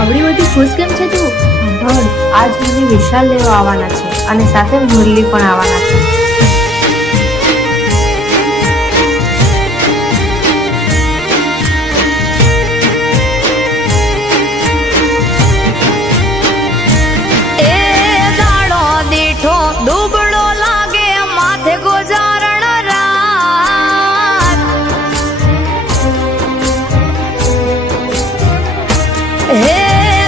આવડી બધી ખુશ કેમ છે તું? સાંભળ, આજ મને વિશાલ લેવા આવવાના છે અને સાથે મુરલી પણ આવવાના છે. દુબળો લાગે માથે ગોજારણ રાત, હે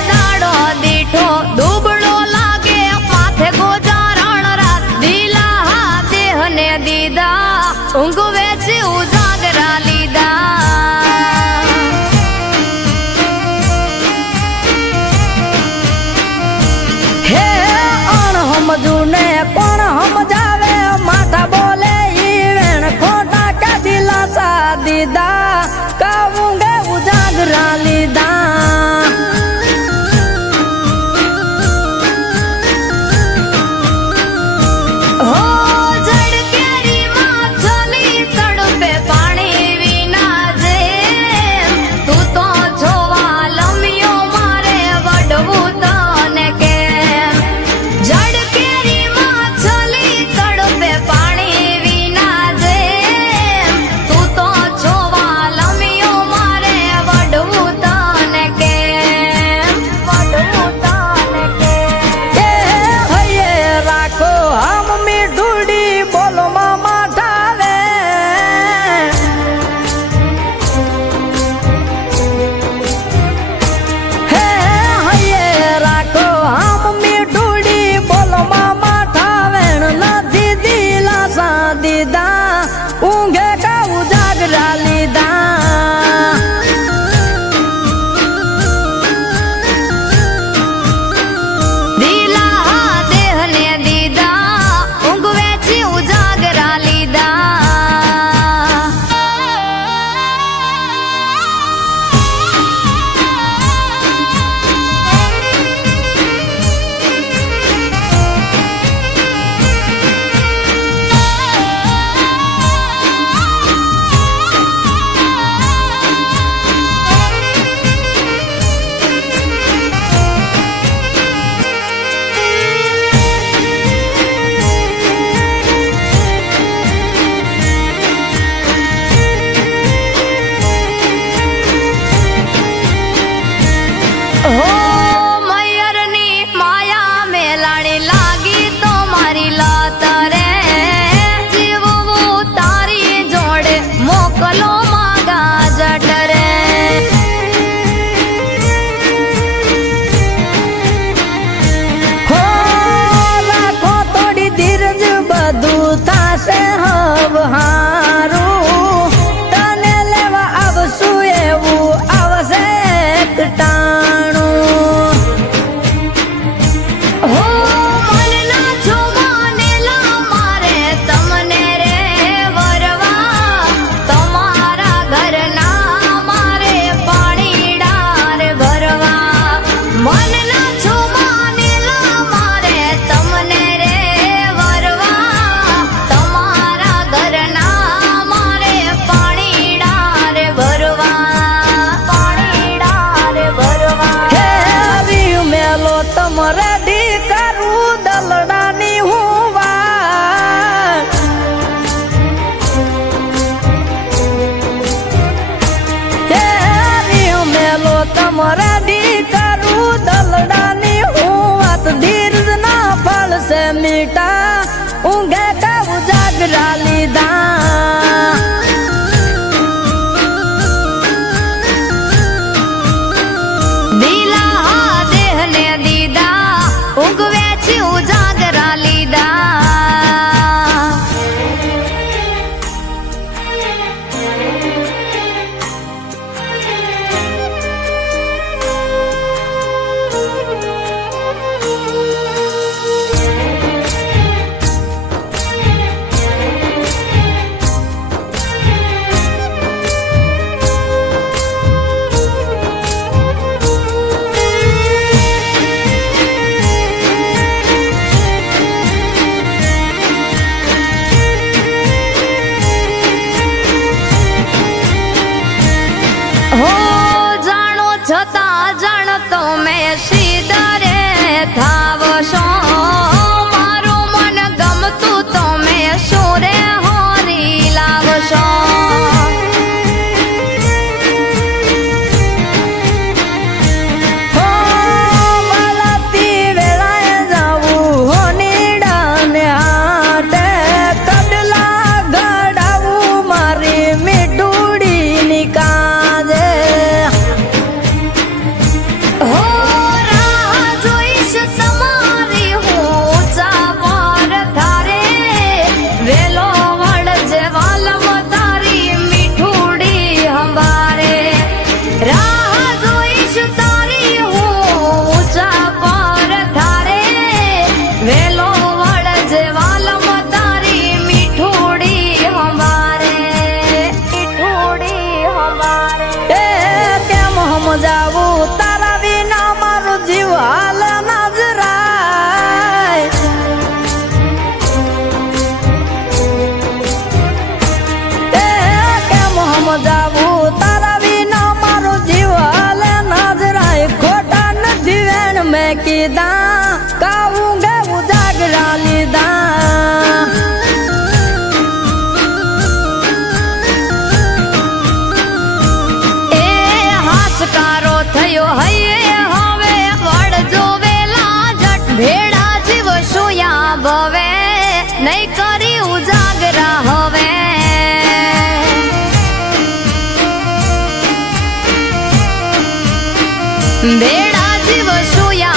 દાડો દીઠો દુબળો લાગે માથે ગોજારણ રાત. દિલા દેહને દીધા ઊંઘ વેચી ઉજાગરા લીધા. હે અણહમજુને કોણ સમજાવે, માથા બોલે ઈ વેણ ખોટા કે દિલાસા દીધા, કાવુંગે ઉજાગરા લીધા. હો જડકેરી માં ચલી તડપે પાણી વિના જે, તું તો જોવા લમ્યો મારે વડવું તને કેમ. જડકેરી માં ચલી તડપે પાણી વિના જે, તું તો જોવા લમ્યો મારે વડવું તને કેમ. વડવું તને કેમ. હૈયે રાખો હમ મીઠુડી બોલો મામા ઠાવે, હે હૈયે રાખો હમ મીઠુડી બોલો મામા ઠાવે. નથી દિલાસા દીધા ઊંઘે કા ઉજાગરા લીધા. દિલા દેહને દીધા ઊંઘ વેચી ઉજાગરા લીધા. હો મયરની માયા મેલાણી લાગી તો મારી લાત રે, જીવવું તારી જોડે મોકલો માગા જટ રે. હો રાખો થોડી ધીરજ બધું થાશે હવે હારું, તને લેવા આવશું એવું આવશે એક ટાણું. હો મનના જોવાનેલા મારે તમને રે વરવા, તમારા ઘરના મારે પાણીડા રે ભરવા. મનના જોવાનેલા મારે તમને રે વરવા, તમારા ઘરના મારે પાણીડા રે ભરવા. પાણીડા રે ભરવા. હે આવી મેલો તમારે દી કરું દલડાની હું વાત, હે આવી મેલો તમારે દી કરું દલડાની હું વાત. ધીરજ ના ફળશે મીઠા ઊંઘે કા ઉજાગરા લીધા. દિલા દેહને દીધા ઊંઘ વેચી ઉજાગરા લીધા. છતાં જાણ તો મેં સીધરે થાવશો મારું મન ગમતું તો મેં સુરે હોરી લાવશો જાવું તારા વિના મારું જીવ હાલ ના જરાય કેમ સમજાવું તારા વિના મારું જીવ હાલ ના જરાય ખોટા નથી વેણ મેં કીધા કાવું ગાવું જાગરા લીધા કારો થયો હૈયે હવે વળજો વેલા જટ ભેડા જીવ સુયા ભવે નહીં કરી ઉજાગરા હવે ભેડા જીવ સુયા